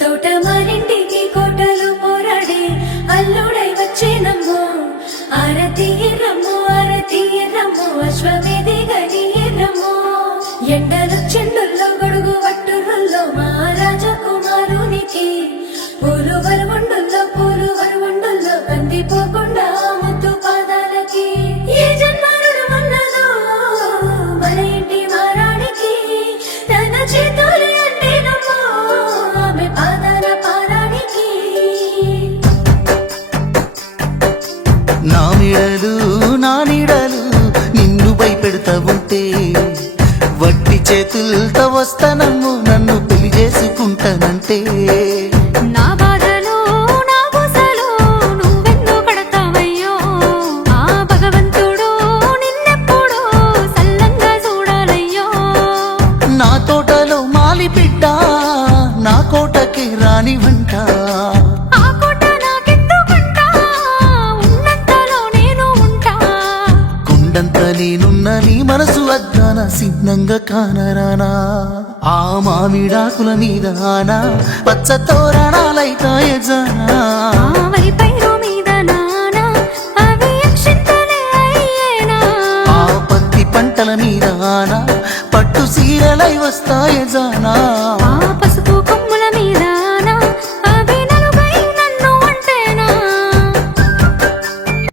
తోటమారింటికి కోటలు పోరాడే అల్లుడై వచ్చేనమ్మో ఆరతి రమ్మో అశ్వమేధి గని రమ్మో ఎండలు చెండుల్లో గొడుగు వట్టురుల్లో మా రాజకుమారునికి పూలు వరవండుల్లో కందిపోకుండా ముద్దు పాదాలకి ఏ జన్మరుడు ఉన్నదో మన ఇంటి మారానికి తన చేతులు అంటే నమ్మో ఆమె పాదాల పారానికి నా నీడలు నిన్ను భయపెడతా ఉంటే వట్టి చేతులతో వస్తానమ్ము నన్ను పెళ్లి చేసుకుంటానంటే నా బాధలో నా బుసలో నువ్వెందు పడతావయ్యో ఆ భగవంతుడు నిన్నెప్పుడో సల్లంగా చూడాలయ్యో నా తోటలో మాలి బిడ్డ నా కోటకి రాని వంట ఆ కోట నాకెందుకంటా ఉన్నంతలో నేను ఉంటా కొండంత నేనున్న నీ మనసు అద్దాన సిద్ధంగా కానరానా ఆ మామిడాకుల మీద ఆనా పచ్చ తోరణాలైతాయ జానా ఆ వరి పైరు మీద నానా అవి అక్షింతలే అయ్యేనా ఆ పత్తి పంటల మీద ఆనా పట్టు సీరలై వస్తాయ జానా ఆ పసుపు